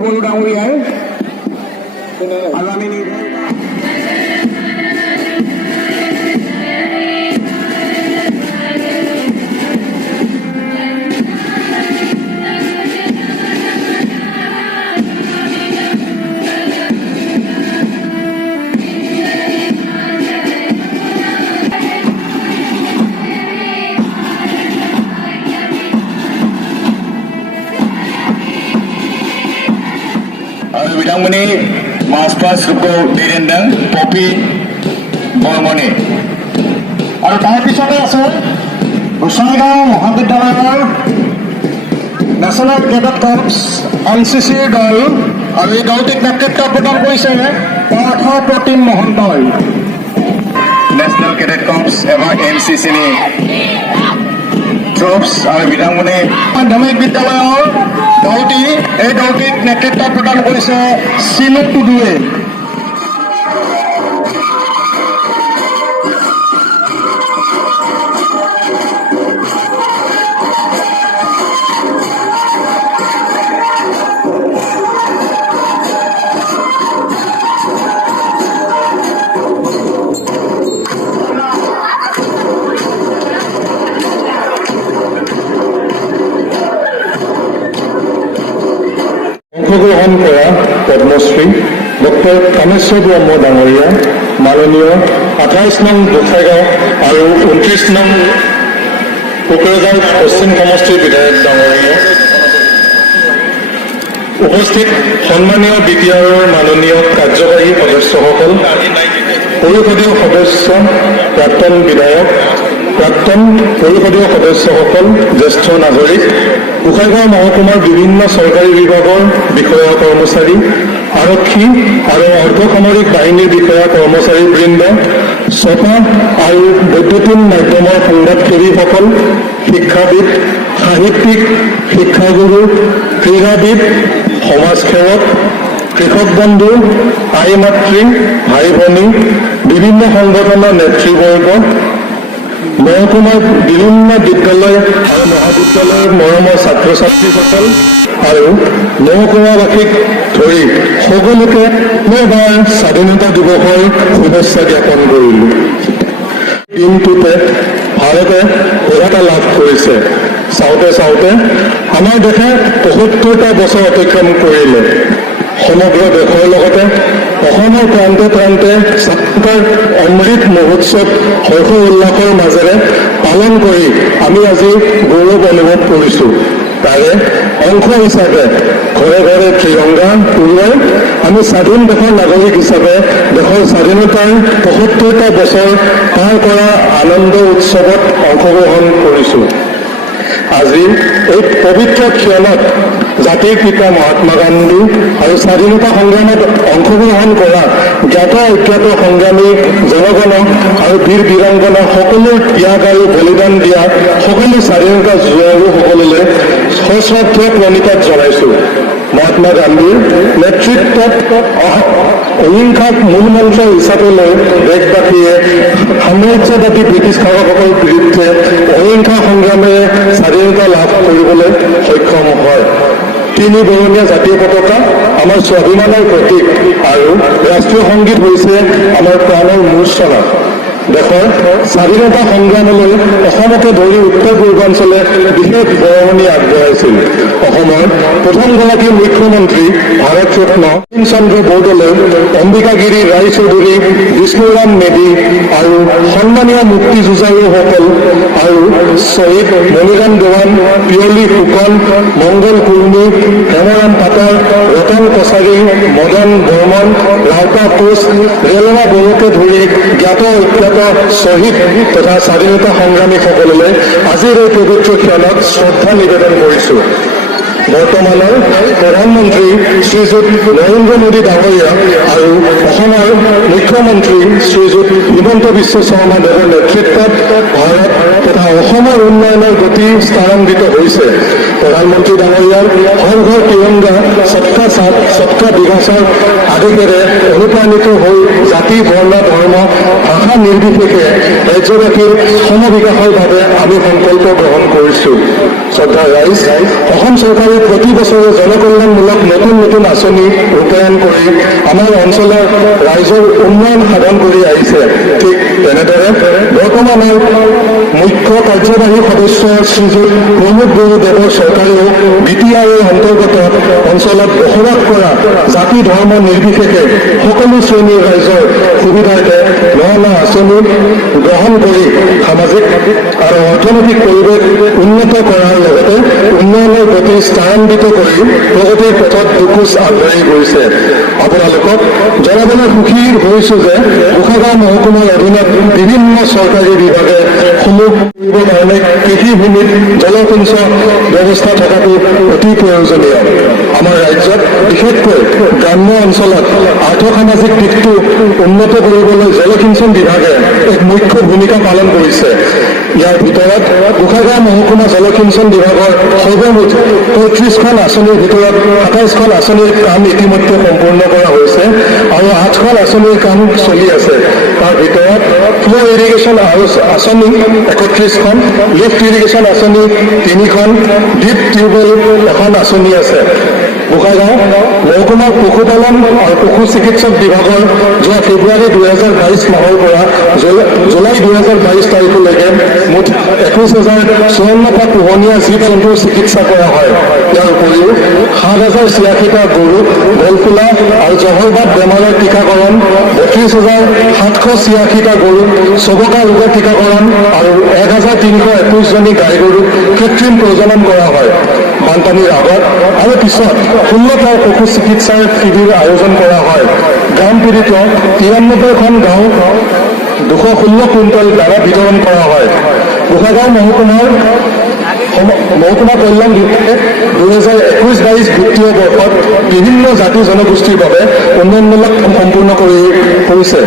বড়ো ডাঙৰীয়াই আগামী बिथांमोननि मार्च पास्टखौ दैदेनदों पपि बर्मने আৰু তাৰ পিছতে আছে গোসাইগাঁও মহাবিদ্যালয়ৰ নেশ্যনেল কেডেট কৰ্পছ NCCৰ দল আৰু এই দলটিক নেতৃত্ব প্ৰদান কৰিছে পাৰ্থ প্ৰতিম মহন্তই। नेशनल कैडेट कॉर्प्स एबा NCC नि ट्रुप्स और बिथांमोननि মাধ্যমিক বিদ্যালয়ৰ দলটি এই দলটিক নেতৃত্ব প্ৰদান কৰিছে চিনু টুডুৱে। অংশগ্ৰহণ কৰা পদ্মশ্ৰী ডক্টৰ কামেশ্বৰ ব্ৰহ্ম ডাঙৰীয়া, মাননীয় 28 নং গোসাইগাঁও আৰু 29 নং কোকৰাঝাৰ পশ্চিম সমষ্টিৰ বিধায়ক ডাঙৰীয়া, উপস্থিত সন্মানীয় BTR-ৰ মাননীয় কাৰ্যবাহী সদস্যসকল, পৰিষদীয় সদস্য, প্ৰাক্তন বিধায়ক, প্ৰাক্তন পৰিষদীয় সদস্যসকল, জ্যেষ্ঠ নাগৰিক, গোসাইগাঁও মহকুমাৰ বিভিন্ন চৰকাৰী বিভাগৰ বিষয়া কৰ্মচাৰী, আৰক্ষী আৰু অৰ্ধসামৰিক বাহিনীৰ বিষয়া কৰ্মচাৰীবৃন্দ, ছপা আৰু বৈদ্যুতিন মাধ্যমৰ সংবাদসেৱীসকল, শিক্ষাবিদ, সাহিত্যিক, শিক্ষাগুৰু, ক্ৰীড়াবিদ, সমাজসেৱক, কৃষক বন্ধু, আই মাতৃ, ভাই ভনী, বিভিন্ন সংগঠনৰ নেতৃবৰ্গ, মহকুমাৰ বিভিন্ন বিদ্যালয় আৰু মহাবিদ্যালয়ৰ মৰমৰ ছাত্ৰ ছাত্ৰীসকল আৰু মহকুমাবাসীক ধৰি সকলোকে এবাৰ স্বাধীনতা দিৱসৰ শুভেচ্ছা জ্ঞাপন কৰিলোঁ। দিনটোতে ভাৰতে সফলতা লাভ কৰিছে। চাওঁতে চাওঁতে আমাৰ দেশে ৭৫টা বছৰ অতিক্ৰম কৰিলে। সমগ্ৰ দেশৰ লগতে অসমৰ প্ৰান্তে প্ৰান্তে স্বাধীনতাৰ অমৃত মহোৎসৱ হৰ্ষ উল্লাসৰ মাজেৰে পালন কৰি আমি আজি গৌৰৱ অনুভৱ কৰিছোঁ। তাৰে অংশ হিচাপে ঘৰে ঘৰে ত্ৰিৰংগা উৰুৱাই আমি স্বাধীন দেশৰ নাগৰিক হিচাপে দেশৰ স্বাধীনতাৰ ৭৫টা বছৰ পাৰ কৰা আনন্দ উৎসৱত অংশগ্ৰহণ কৰিছোঁ। আজি এই পবিত্ৰ ক্ষণত জাতিৰ পিতা মহাত্মা গান্ধী আৰু স্বাধীনতা সংগ্ৰামত অংশগ্ৰহণ কৰা জ্ঞাত অজ্ঞাত সংগ্ৰামী জনগণ আৰু বীৰ বীৰাংগনা সকলো ত্যাগ আৰু বলিদান দিয়া সকলো স্বাধীনতা যুঁজাৰুসকললৈ সশ্ৰদ্ধ প্ৰণিপাত জনাইছোঁ। মহাত্মা গান্ধীৰ নেতৃত্বত অহিংসাক মূল মন্ত্ৰ হিচাপে লৈ দেশবাসীয়ে সাম্ৰাজ্যবাদী ব্ৰিটিছ শাসকসকলৰ বিৰুদ্ধে অহিংসা সংগ্ৰামেৰে স্বাধীনতা লাভ কৰিবলৈ সক্ষম হয়। 3 বৰণীয়া জাতীয় পতাকা আমাৰ স্বাভিমানৰ প্ৰতীক আৰু ৰাষ্ট্ৰীয় সংগীত হৈছে আমাৰ প্ৰাণৰ মূৰ্ছনা। দেশৰ স্বাধীনতা সংগ্ৰামলৈ অসমকে ধৰি উত্তৰ পূৰ্বাঞ্চলে বিশেষ বৰঙণি আগবঢ়াইছিল। অসমৰ প্ৰথমগৰাকী মুখ্যমন্ত্ৰী ভাৰতৰত্ন চন্দ্ৰ বৰদলৈ, অম্বিকাগিৰি ৰায়চৌধুৰী, বিষ্ণুৰাম মেধি আৰু সন্মানীয় মুক্তি যুঁজাৰুসকল আৰু শ্বহীদ মণিৰাম দেৱান, পিয়লি ফুকন, মংগল কুৰ্মী, হেমৰাম পাটাৰ, ৰতন কছাৰী, মদন বৰ্মন, ৰাওতা কোচ, ৰেলৱা বড়োকে ধৰি জ্ঞাত অজ্ঞাত শ্বহীদ তথা স্বাধীনতা সংগ্ৰামীসকললৈ আজিৰ এই পবিত্ৰ ক্ষণত শ্ৰদ্ধা নিবেদন কৰিছোঁ। বৰ্তমানৰ প্ৰধানমন্ত্ৰী শ্ৰীযুত নৰেন্দ্ৰ মোদী ডাঙৰীয়া আৰু অসমৰ মুখ্যমন্ত্ৰী শ্ৰীযুত হিমন্ত বিশ্ব শৰ্মা দেৱৰ নেতৃত্বত ভাৰত তথা অসমৰ উন্নয়নৰ গতি ত্বৰান্বিত হৈছে। প্ৰধানমন্ত্ৰী ডাঙৰীয়াৰ হৰ ঘৰ তিৰংগা সবকা সাথ সবকা বিকাশৰ আদেশেৰে অনুপ্ৰাণিত হৈ জাতি বৰ্ণ ধৰ্ম ভাষা নিৰ্বিশেষে ৰাজ্যবাসীৰ সমবিকাশৰ বাবে আমি সংকল্প গ্ৰহণ কৰিছোঁ। শ্ৰদ্ধা ৰাইজ, অসম চৰকাৰে প্ৰতি বছৰে জনকল্যাণমূলক নতুন নতুন আঁচনি ৰূপায়ণ কৰি আমাৰ অঞ্চলৰ ৰাইজৰ উন্নয়ন সাধন কৰি আহিছে। ঠিক তেনেদৰে বৰ্তমানৰ মুখ্য কাৰ্যবাহী সদস্য শ্ৰীযুত প্ৰমোদ বড়োদেৱৰ চৰকাৰেও BTIৰ অন্তৰ্গত অঞ্চলত বসবাস কৰা জাতি ধৰ্ম নিৰ্বিশেষে সকলো শ্ৰেণীৰ ৰাইজৰ সুবিধাৰ্থে ন আঁচনি গ্ৰহণ কৰি সামাজিক আৰু অৰ্থনৈতিক পৰিৱেশ উন্নত কৰাৰ লগতে উন্নয়নৰ গতি ত্বৰান্বিত কৰি প্ৰগতিৰ পথত দুখোজ আগবাঢ়ি গৈছে। আপোনালোকক জনাবলৈ সুখী হৈছোঁ যে গোসাইগাঁও মহকুমাৰ অধীনত বিভিন্ন চৰকাৰী বিভাগে সমূহ কৰিবৰ কাৰণে কৃষিভূমিত জলসিঞ্চন ব্যৱস্থা থকাটো অতি প্ৰয়োজনীয়। আমাৰ ৰাজ্যত বিশেষকৈ গ্ৰাম্য অঞ্চলত আৰ্থসামাজিক দিশটো উন্নত কৰিবলৈ জলসিঞ্চন বিভাগে এক মুখ্য ভূমিকা পালন কৰিছে। ইয়াৰ ভিতৰত গোসাইগাঁও মহকুমা জলসিঞ্চন বিভাগৰ সৰ্বমুঠ ৩৫খন আঁচনিৰ ভিতৰত ২৭খন আঁচনিৰ কাম ইতিমধ্যে সম্পূৰ্ণ কৰা হৈছে আৰু ৮খন আঁচনিৰ কাম চলি আছে। তাৰ ভিতৰত ফ্ল' ইৰিগেশ্যন আঁচনি ৩১খন, লিফ্ট ইৰিগেশ্যন আঁচনি ৩খন, ডিপ টিউবৱেল এখন আঁচনি আছে। গোসাইগাঁও মহকুমাৰ পশুপালন আৰু পশু চিকিৎসক বিভাগৰ যোৱা ফেব্ৰুৱাৰী ২০২২ মাহৰ পৰা জুলাই ২০২২ তাৰিখলৈকে মুঠ ২১,০৫৪টা পোহনীয়া জীৱ জন্তুৰ চিকিৎসা কৰা হয়। ইয়াৰ উপৰিও ৭,০৮৬টা গৰু, গলফুলা আৰু জহৰবাদ বেমাৰৰ টীকাকৰণ, ৩২,৭৮৬টা গৰু চবকা ৰোগৰ টীকাকৰণ আৰু ১,৩২১জনী গাই গৰু কৃত্ৰিম প্ৰজনন কৰা হয়। বানপানীৰ আগত আৰু পিছত ১৬টা পশু চিকিৎসাৰ শিবিৰ আয়োজন কৰা হয়। গ্ৰাম পীড়িত ৯৩খন গাঁও ২১৬ কুইণ্টল দানা বিতৰণ কৰা হয়। গোসাইগাঁও মহকুমা কল্যাণ বিভাগে ২০২১-২২ বিত্তীয় বৰ্ষত বিভিন্ন জাতি জনগোষ্ঠীৰ বাবে উন্নয়নমূলক কাম সম্পূৰ্ণ কৰিছে।